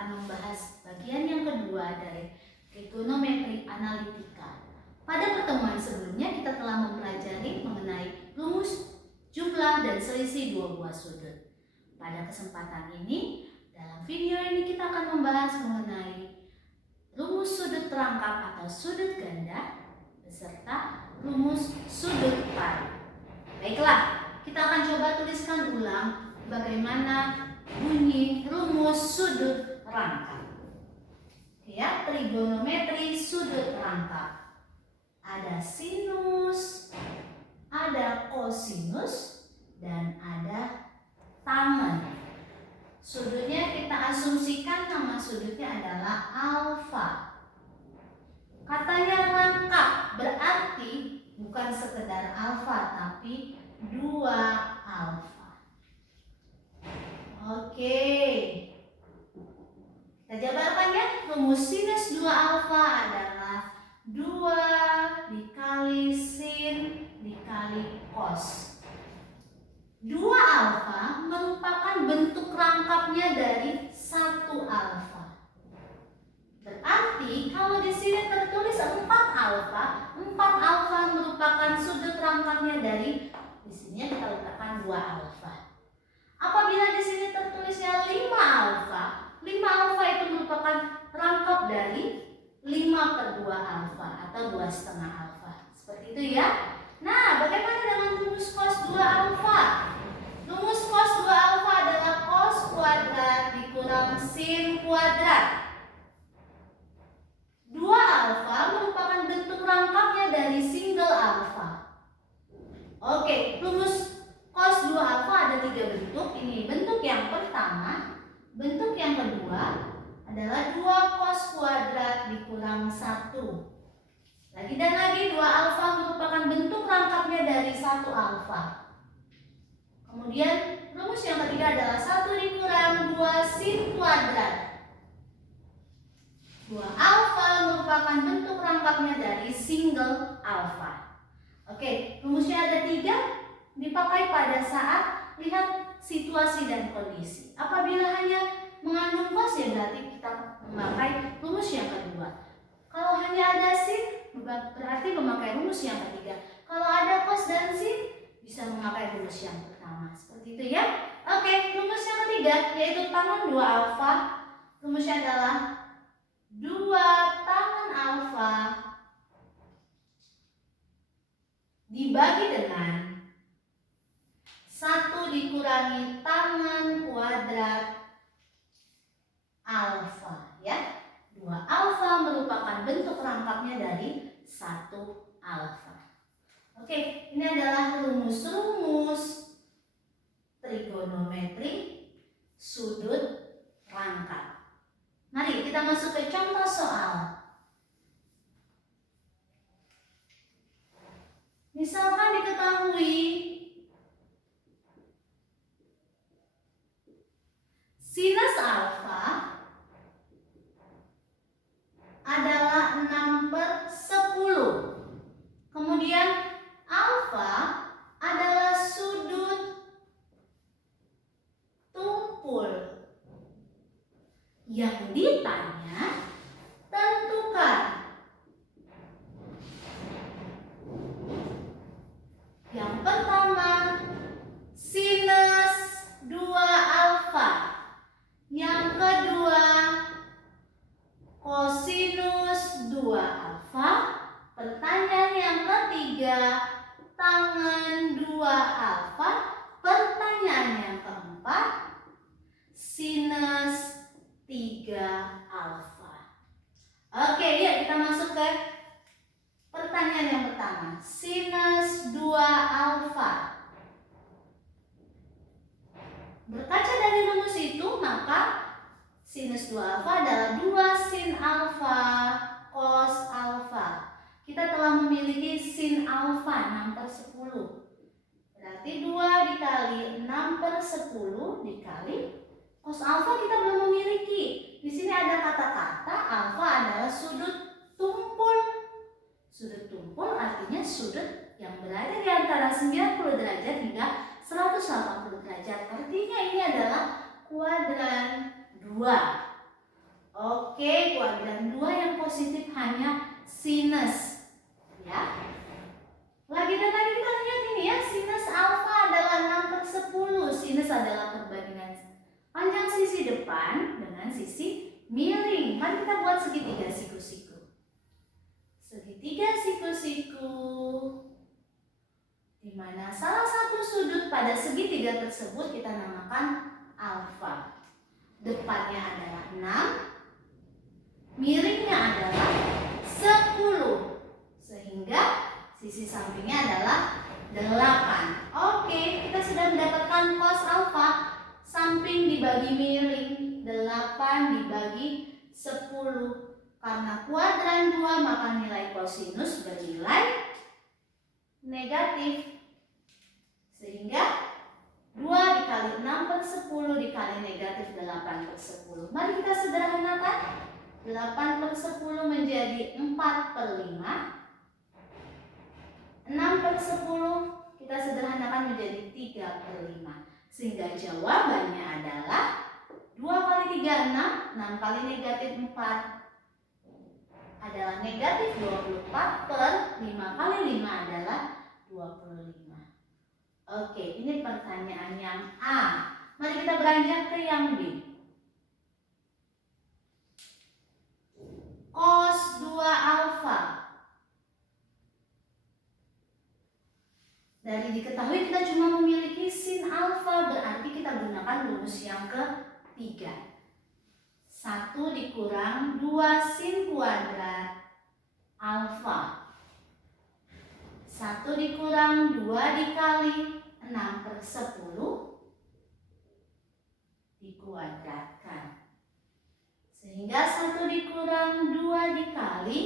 akan membahas bagian yang kedua dari trigonometri analitika. Pada pertemuan sebelumnya kita telah mempelajari mengenai rumus, jumlah, dan selisih dua buah sudut. Pada kesempatan ini, dalam video ini kita akan membahas mengenai rumus sudut terangkap atau sudut ganda beserta rumus sudut pari. Baiklah, kita akan coba tuliskan ulang bagaimana bunyi rumus sudut rangkap. Ya, trigonometri sudut rangkap. Ada sinus, ada kosinus, dan ada tangen. Sudutnya kita asumsikan nama sudutnya adalah alfa. Katanya rangkap, berarti bukan sekedar alfa tapi 2 alfa. Oke. Kita jabarkan ya, rumus sinus 2 alfa adalah 2 dikali sin dikali cos. 2 alfa merupakan bentuk rangkapnya dari 1 alfa. Berarti kalau di sini tertulis 4 alfa, 4 alfa merupakan sudut rangkapnya dari, di sini kita letakkan 2 alfa. Apabila di sini tertulisnya 5 alfa, 5 alfa itu merupakan rangkap dari 5/2 alfa atau 2,5 alfa. Seperti itu ya. Nah, bagaimana dengan rumus cos 2 alfa? Rumus cos 2 alfa adalah cos kuadrat dikurang sin kuadrat. 2 alfa merupakan bentuk rangkapnya dari single alfa. Oke, rumus cos 2 alfa ada 3 bentuk. Ini bentuk yang pertama. Bentuk yang kedua adalah 2 cos kuadrat dikurang 1. Lagi dan lagi 2 alfa merupakan bentuk rangkapnya dari 1 alfa. Kemudian rumus yang ketiga adalah 1 dikurang 2 sin kuadrat. 2 alfa merupakan bentuk rangkapnya dari single alfa. Oke, rumusnya ada 3, dipakai pada saat lihat situasi dan kondisi. Apabila hanya mengandung cos ya berarti kita memakai rumus yang kedua. Kalau hanya ada sin berarti memakai rumus yang ketiga. Kalau ada cos dan sin bisa memakai rumus yang pertama. Seperti itu ya. Oke, rumus yang ketiga yaitu tangen 2 alfa. Rumusnya adalah 2 tangen alfa dibagi dengan 1 dikurangi tangen kuadrat alfa ya. 2 alfa merupakan bentuk rangkapnya dari 1 alfa. Oke, ini adalah rumus-rumus trigonometri sudut rangkap. Mari kita masuk ke contoh soal. Misalkan diketahui sinus alfa adalah 6/10. Kemudian alfa adalah sudut tumpul. Yang ditanya, tentukan. Yang pertama, sinus 2 alfa. Yang kedua, kosinus 2 alfa. Pertanyaan yang ketiga, tangen 2 alfa. Pertanyaan yang keempat, sinus 3 alfa. Oke, yuk kita masuk ke pertanyaan yang pertama. Sinus 2 alfa. Berkaca dari rumus itu, maka sinus 2 alfa adalah 2 sin alfa cos alfa. Kita telah memiliki sin alfa 6/10. Berarti 2 dikali 6/10 dikali cos alfa kita belum memiliki. Di sini ada kata-kata alfa adalah sudut tumpul. Sudut tumpul artinya sudut yang berada di antara 90 derajat hingga 180 derajat. Artinya ini adalah kuadran 2. Oke, kuadran 2 yang positif hanya sinus. Ya. Lagi dan lagi kita lihat ini ya, sinus alfa adalah 6/10. Sinus adalah perbandingan panjang sisi depan dengan sisi miring. Mari kita buat segitiga siku-siku. Segitiga siku-siku, di mana salah satu sudut pada segitiga tersebut kita namakan alfa. Depannya adalah 6, miringnya adalah 10. Sehingga sisi sampingnya adalah 8. Oke, kita sudah mendapatkan cos alfa. Samping dibagi miring, 8 dibagi 10. Karena kuadran 2 maka nilai kosinus bernilai negatif. Sehingga 2 dikali 6/10 dikali negatif 8/10. Mari kita sederhanakan. 8/10 menjadi 4/5. 6/10 kita sederhanakan menjadi 3/5. Sehingga jawabannya adalah 2 kali 3, 6. 6 kali negatif 4 adalah negatif 24 per 5 kali 5 adalah 25. Oke, ini pertanyaan yang A. Mari kita beranjak ke yang B. Cos 2 alfa. Dari diketahui kita cuma memiliki sin alfa, berarti kita gunakan rumus yang ketiga. 1 dikurang 2 sin kuadrat alfa. 1 dikurang 2 dikali 6/10 dikuadratkan. Sehingga 1 dikurang 2 dikali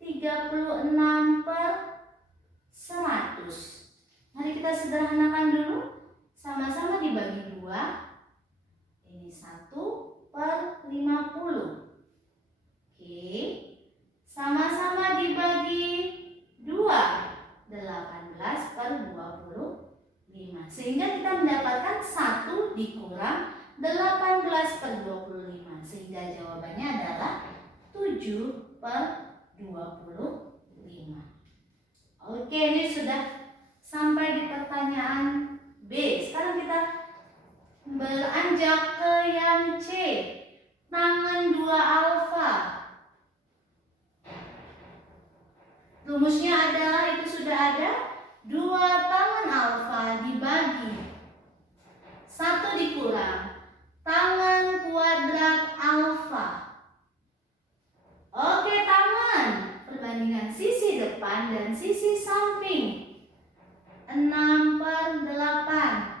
36/100. Mari kita sederhanakan dulu. Sama-sama dibagi 2. Ini 1/50. Oke. Sama-sama dibagi 2. 18/25. Sehingga kita mendapatkan 1 dikurang 18/25. Sehingga jawabannya adalah 7/25. Oke, ini sudah sampai di pertanyaan B. Sekarang kita beranjak ke yang C. Tangan 2 alfa. Rumusnya adalah, itu sudah ada, 2 tangan alfa dibagi 1 dikurang tangan kuadrat alfa. Oke, tangan perbandingan sisi depan dan sisi samping. 6/8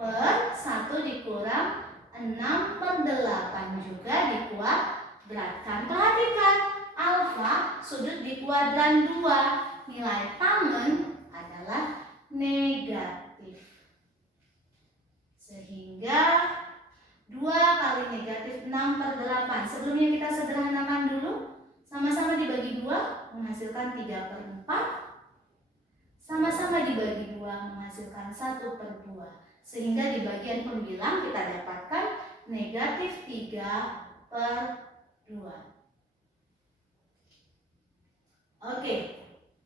per 1 dikurang 6/8 juga dikuadratkan. Perhatikan, alfa sudut di kuadran 2. Nilai tangan adalah negatif. Sehingga 2 kali negatif 6/8. Sebelumnya kita sederhanakan dulu. Sama-sama dibagi 2 menghasilkan 3/4. Sama-sama dibagi 2 menghasilkan 1/2. Sehingga di bagian pembilang kita dapatkan negatif 3/2. Oke,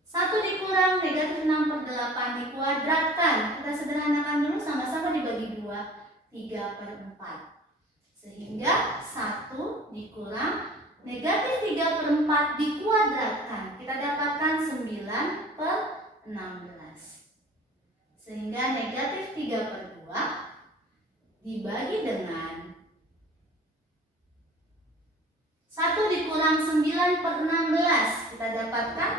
1 dikurang negatif 6/8 dikuadratkan. Kita sederhanakan dulu, sama-sama dibagi 2, 3/4. Sehingga 1 dikurang negatif 3/4 dikuadratkan. Kita dapatkan 9/16. Sehingga negatif 3/2 dibagi dengan 1 dikurang 9/16. Kita dapatkan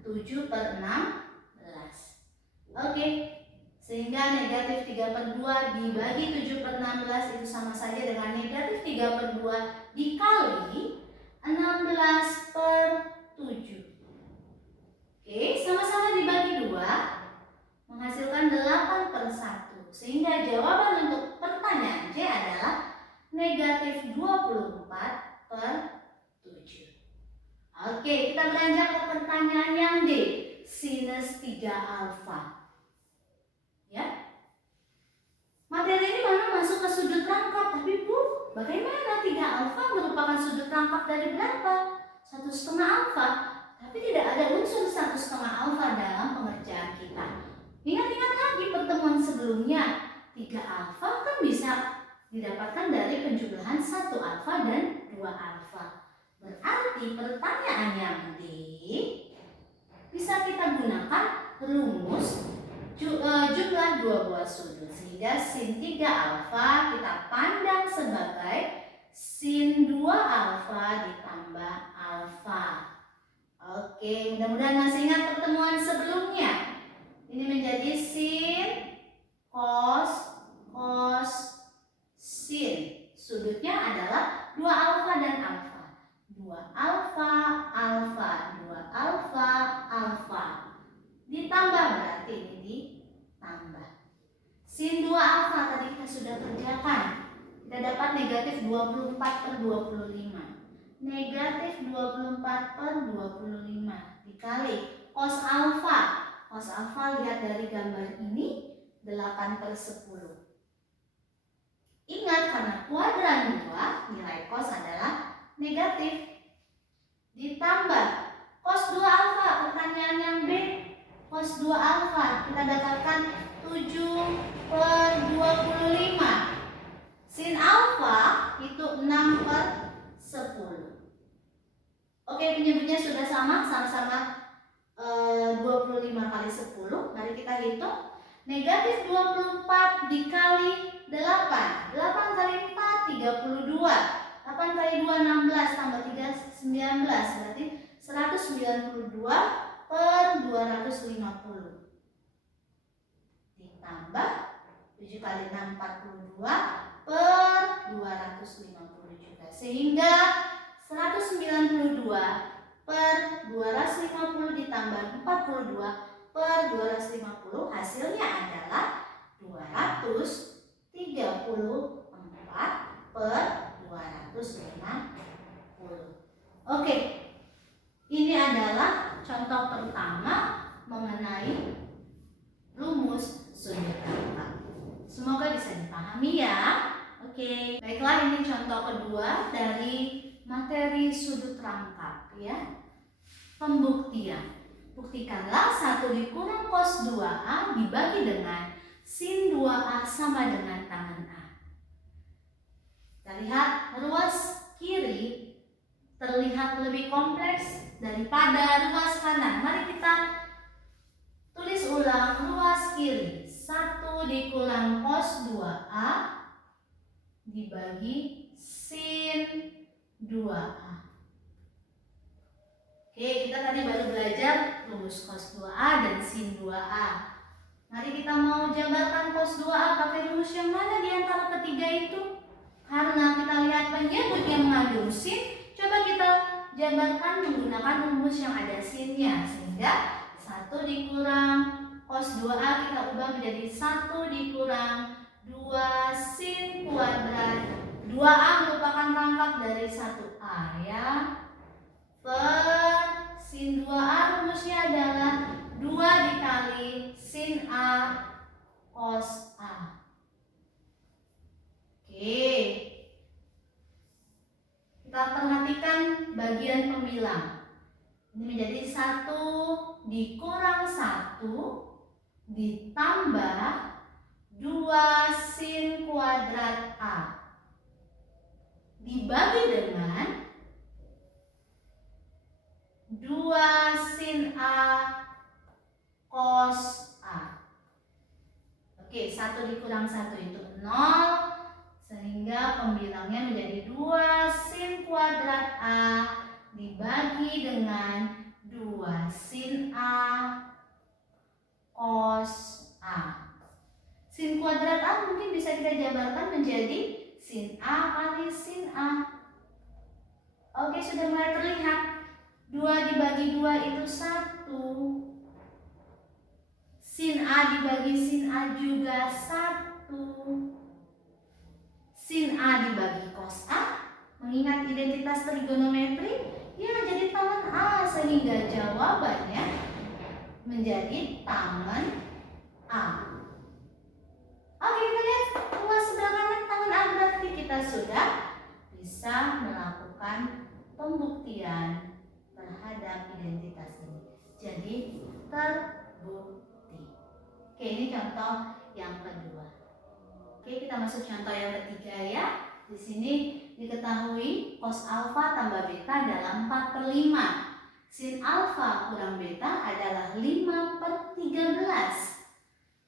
7/16. Oke. Sehingga negatif 3/2 dibagi 7/16 itu sama saja dengan negatif 3/2 dikali 16/7. Oke, sama-sama dibagi 2 menghasilkan 8/1. Sehingga jawaban untuk pertanyaan C adalah negatif 24/7. Oke, kita beranjak ke pertanyaan yang D. Sinus 3 alfa. Ya, materi ini memang masuk ke sudut rangkap, tapi Bu, bagaimana 3 alfa merupakan sudut rangkap dari berapa? 1,5 alfa. Tapi tidak ada unsur 1,5 alfa dalam pengerjaan kita. Ingat-ingat lagi pertemuan sebelumnya, 3 alfa kan bisa didapatkan dari penjumlahan 1 alfa dan 2 alfa. Berarti pertanyaannya D bisa kita gunakan rumus jumlah 2 buah sudut, sehingga sin 3 alfa kita pandang sebagai sin 2 alfa ditambah alfa. Oke, mudah-mudahan masih ingat pertemuan sebelumnya. Ini menjadi sin, cos, sin. Sudutnya adalah 2 alfa dan alfa. 2 alfa, alfa, 2 alfa, alfa. Ditambah berarti ini ditambah. Sin 2 alfa tadi kita sudah kerjakan. Kita dapat negatif 24/25. Negatif 24/25 dikali cos alfa. Cos alfa lihat dari gambar ini 8/10. Ingat, karena kuadran 2 nilai cos adalah negatif. Ditambah cos 2 alfa, pertanyaan yang B. Cos 2 alfa kita dapatkan 7/25. Sin alfa itu 6/10. Oke, penyebutnya sudah sama-sama 25 kali 10. Mari kita hitung. Negatif 24 dikali 8. 8 kali 4 32. 8 kali 2 16 tambah 3 19. Berarti 192/250. Ditambah 7 kali 6 42/250 juga. Sehingga 192/250 ditambah 42/250 hasilnya adalah 234/250. Oke, ini adalah contoh pertama mengenai rumus sudut rangkap. Semoga bisa dipahami ya. Oke, baiklah, ini contoh kedua dari materi sudut rangkap ya. Pembuktian. Buktikanlah 1 dikurang cos 2A dibagi dengan sin 2A sama dengan tangen A. Kita lihat ruas kiri terlihat lebih kompleks daripada ruas kanan. Mari kita tulis ulang ruas kiri. 1 dikurang cos 2A dibagi sin 2A. Oke, kita tadi baru belajar rumus cos 2A dan sin 2A. Mari kita mau jabarkan cos 2A pakai rumus yang mana di antara ketiga itu? Karena kita lihat penyebut yang mengandung sin, coba kita jabarkan menggunakan rumus yang ada sinnya. Sehingga 1 dikurang cos 2A kita ubah menjadi 1 dikurang 2 sin kuadrat 2A merupakan rangkap dari 1A ya, per sin 2A rumusnya adalah 2 dikali sin A cos A. Oke, kita perhatikan bagian pembilang. Ini menjadi 1 dikurang 1 ditambah 2 sin kuadrat A dibagi dengan 2 sin A cos A. Oke, 1 dikurang 1 itu 0, sehingga pembilangnya menjadi 2 sin kuadrat A dibagi dengan 2 sin A cos A. Sin kuadrat A mungkin bisa kita jabarkan menjadi sin A kali sin A. Oke, sudah mulai terlihat. 2 dibagi 2 itu 1. Sin A dibagi sin A juga 1. Sin A dibagi cos A, mengingat identitas trigonometri, ya jadi tangen A, sehingga jawabannya menjadi tangen A. Oke, kita lihat ruas sebelah kanan tangen A, berarti kita sudah bisa bisa melakukan pembuktian terhadap identitas ini. Jadi terbukti. Oke, ini contoh yang kedua. Oke, kita masuk contoh yang ketiga ya. Di sini diketahui cos alfa tambah beta adalah 4/5. Sin alfa kurang beta adalah 5/13.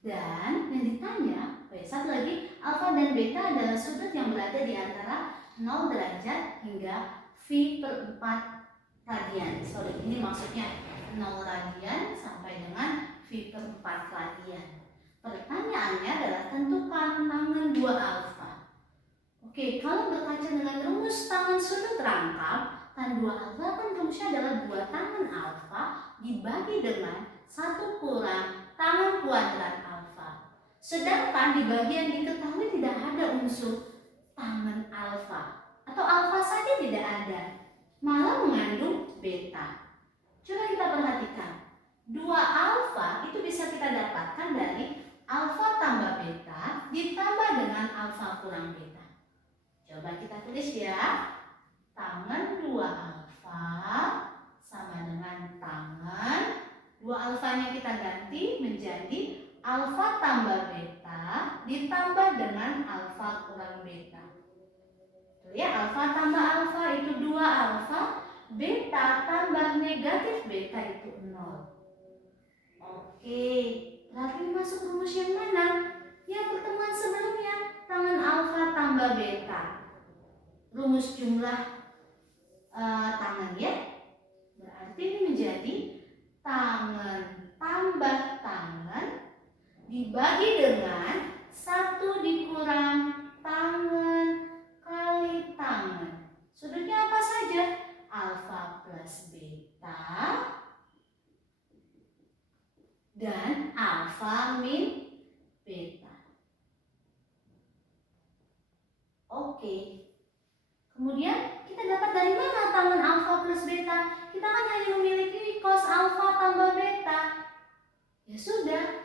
Dan yang ditanya, satu lagi, alfa dan beta adalah sudut yang berada di antara 0 derajat hingga V/4 radian. Sorry, ini maksudnya 0 radian sampai dengan V/4 radian. Pertanyaannya adalah tentukan tangan 2 alfa. Oke, kalau berkaca dengan rumus tangan sudut rangkap, tan 2 alfa kan rumusnya adalah 2 tangan alfa dibagi dengan 1 kurang tangan kuadrat alfa. Sedangkan di bagian diketahui tidak ada unsur tangan alfa atau alfa saja tidak ada, malah mengandung beta. Coba kita perhatikan, 2 alfa itu bisa kita dapatkan dari alfa tambah beta ditambah dengan alfa kurang beta. Coba kita tulis ya, tangan 2 alfa sama dengan tangan 2 alfanya kita ganti menjadi alfa tambah beta ditambah dengan alfa kurang beta. Tuh ya, alfa tambah alfa itu 2 alfa, beta tambah negatif beta itu 0. Oke, berarti masuk rumus yang mana? Yang pertemuan sebelumnya, tangan alfa tambah beta. Rumus jumlah tangan ya. Berarti ini menjadi tangan tambah tangan dibagi dengan 1 dikurang tangan kali tangan. Sudutnya apa saja? Alfa plus beta dan alfa min beta. Oke. Kemudian kita dapat dari mana tangan alfa plus beta? Kita kan hanya memiliki cos alfa tambah beta. Ya sudah,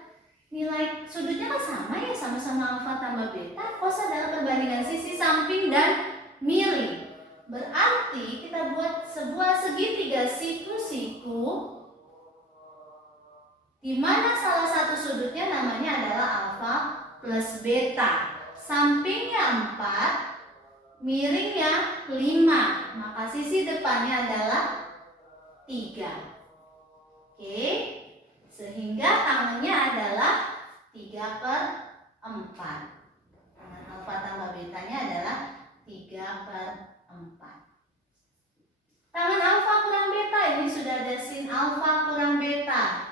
nilai sudutnya kan sama ya, sama-sama alfa tambah beta. Cos adalah perbandingan sisi samping dan miring. Berarti kita buat sebuah segitiga siku-siku di mana salah satu sudutnya namanya adalah alfa plus beta. Sampingnya 4, miringnya 5, maka sisi depannya adalah 3. Oke, sehingga tangannya adalah 3/4. Tangan alfa tambah betanya adalah 3/4. Tangan alfa kurang beta, ini sudah ada sin alfa kurang beta.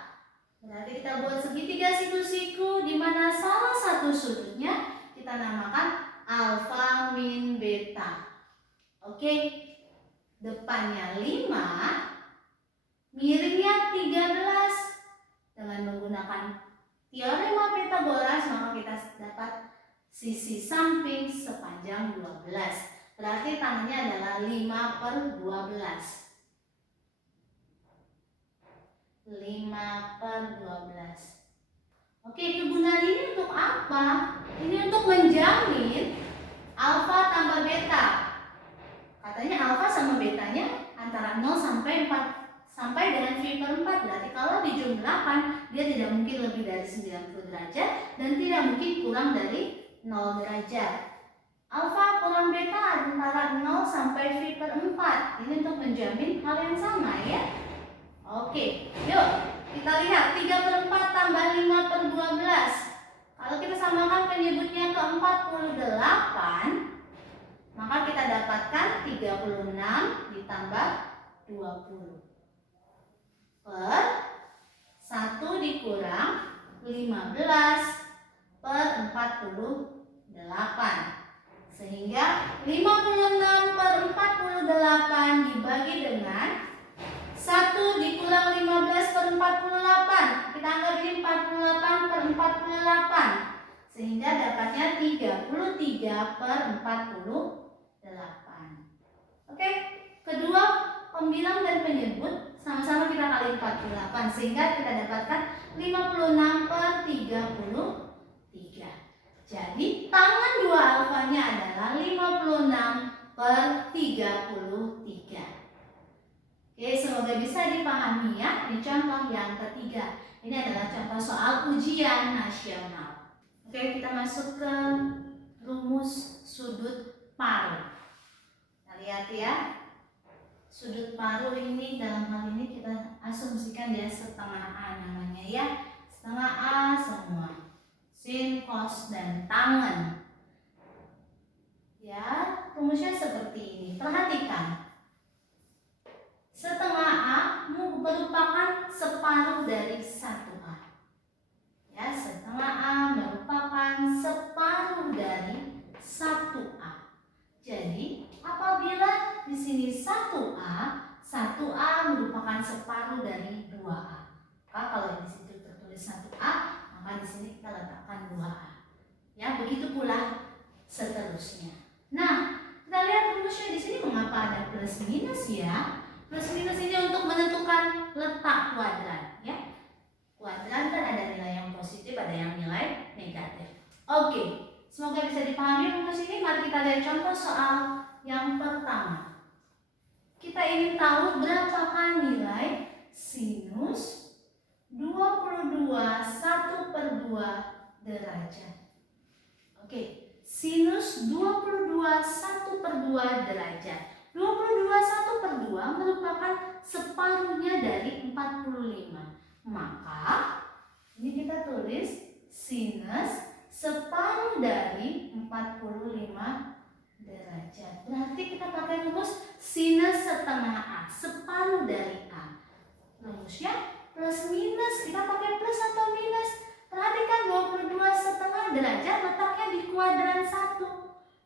Berarti kita buat segitiga siku-siku di mana salah satu sudutnya kita namakan alfa min beta. Oke, depannya 5, miringnya 13. Dengan menggunakan teorema Pitagoras maka kita dapat sisi samping sepanjang 12. Berarti tangannya adalah 5/12. 5/12. Oke, kegunaan ini untuk apa? Ini untuk menjamin alfa tambah beta. Katanya alfa sama betanya antara 0 sampai 4 sampai dengan V/4. Berarti kalau dijumlahkan dia tidak mungkin lebih dari 90 derajat dan tidak mungkin kurang dari 0 derajat. Alfa kurang beta antara 0 sampai V/4. Ini untuk menjamin hal yang sama ya. Oke, yuk kita lihat 3/4 tambah 5/12. Kalau kita samakan penyebutnya ke 48, maka kita dapatkan 36 ditambah 20 per 1 dikurang 15/48. Sehingga 56/48 dibagi dengan 1 dikurang 15/48. Kita anggap ini 48/48. Sehingga dapatnya 33/48. Oke, kedua pembilang dan penyebut sama-sama kita kali 48. Sehingga kita dapatkan 56/33. Jadi tangan 2 alfanya adalah 56/33. 33. Oke, semoga bisa dipahami ya. Di contoh yang ketiga, ini adalah contoh soal ujian nasional. Oke, kita masuk ke rumus sudut paruh. Nah, lihat ya. Sudut paruh ini dalam hal ini kita asumsikan dia setengah A namanya ya. Setengah A semua. Sin, cos, dan tangen. Ya, rumusnya seperti ini. Perhatikan. Setengah A merupakan separuh dari 1A. Ya, setengah A merupakan separuh dari 1A. Jadi, apabila di sini 1A merupakan separuh dari 2A. Maka kalau di situ tertulis 1A, maka di sini kita letakkan 2A. Ya, begitu pula seterusnya. Nah, kita lihat rumusnya di sini mengapa ada plus minus ya? Plus minus ini untuk menentukan letak kuadran ya. Kuadran kan ada nilai yang positif, ada yang nilai negatif. Oke, semoga bisa dipahami rumus ini. Mari kita lihat contoh soal yang pertama. Kita ingin tahu berapakah nilai sinus 22 1/2 derajat. Oke, sinus 22 1/2 derajat. 22 1/2 merupakan separuhnya dari 45. Maka ini kita tulis sinus separuh dari 45 derajat. Berarti kita pakai rumus sinus setengah A, separuh dari A. Rumusnya plus minus, kita pakai plus atau minus. Perhatikan 22,5 derajat letaknya di kuadran 1.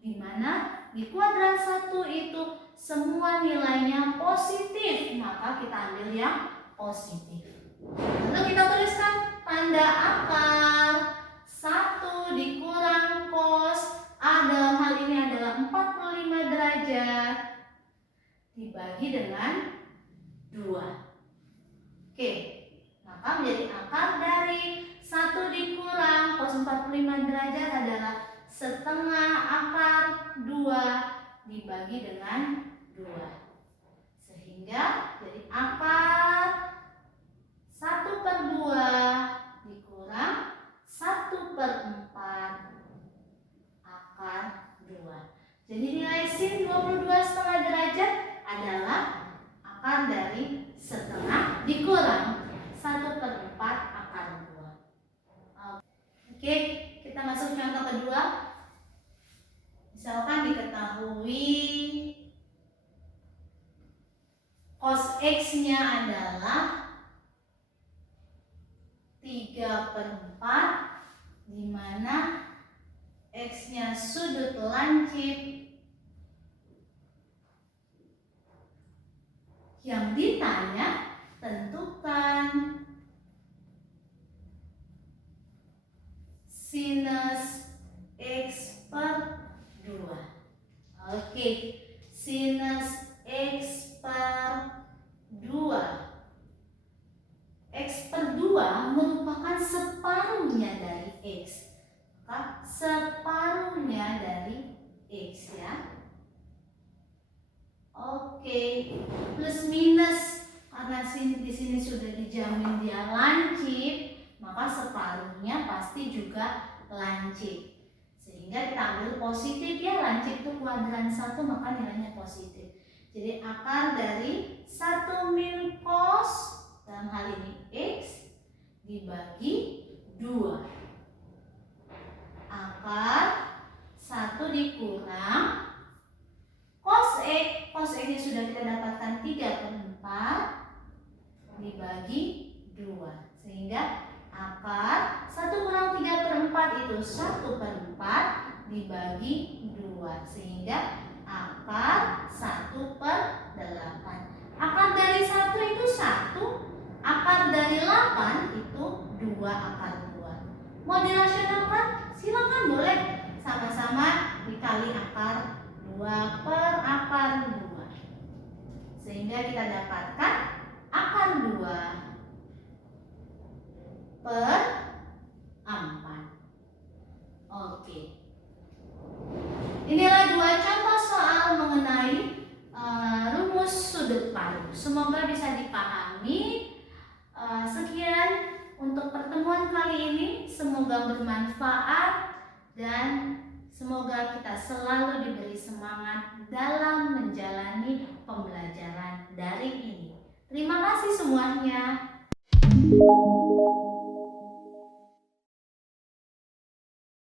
Di mana di kuadran 1 itu semua nilainya positif, maka kita ambil yang positif. Lalu kita tuliskan tanda akar 1 dikurang cos A dalam hal ini adalah 45 derajat dibagi dengan 2. Oke, maka menjadi akar dari 1 dikurang cos 45 derajat adalah setengah akar 2 dibagi dengan 2. Sehingga jadi akar 1/2 dikurang 1/4 akar 2. Jadi nilai sin 22,5 derajat adalah akar dari setengah dikurang 1/4 akar 2. Oke, kita masuk contoh kedua. Misalkan diketahui cos X-nya adalah 3/4, di mana X-nya sudut lancip. Yang ditanya, tentukan sinus X/2. Oke, sinus X/2. X/2 merupakan separuhnya dari X. Maka separuhnya dari X ya. Oke, plus minus karena di sini sudah dijamin dia lancip, maka separuhnya pasti juga lancip. Sehingga kita ambil positif ya, lancip itu kuadran 1 maka nilainya positif. Jadi akar dari 1 min cos dalam hal ini X dibagi 2. Akar 1 dikurang cos X. Cos X sudah kita dapatkan 3/4 dibagi 2. Sehingga akar 1 kurang 3/4 itu 1/4 dibagi 2. Sehingga akar 1/8. Akar dari 1 itu 1. Akar dari 8 itu 2 akar 2. Mau dirasionalkan? Silakan, boleh. Sama-sama dikali akar 2 per akar 2. Sehingga kita dapatkan akar 2 per 4. Oke. Inilah 2 contoh soal mengenai Semoga bisa dipahami. Sekian untuk pertemuan kali ini, semoga bermanfaat dan semoga kita selalu diberi semangat dalam menjalani pembelajaran daring ini. Terima kasih semuanya.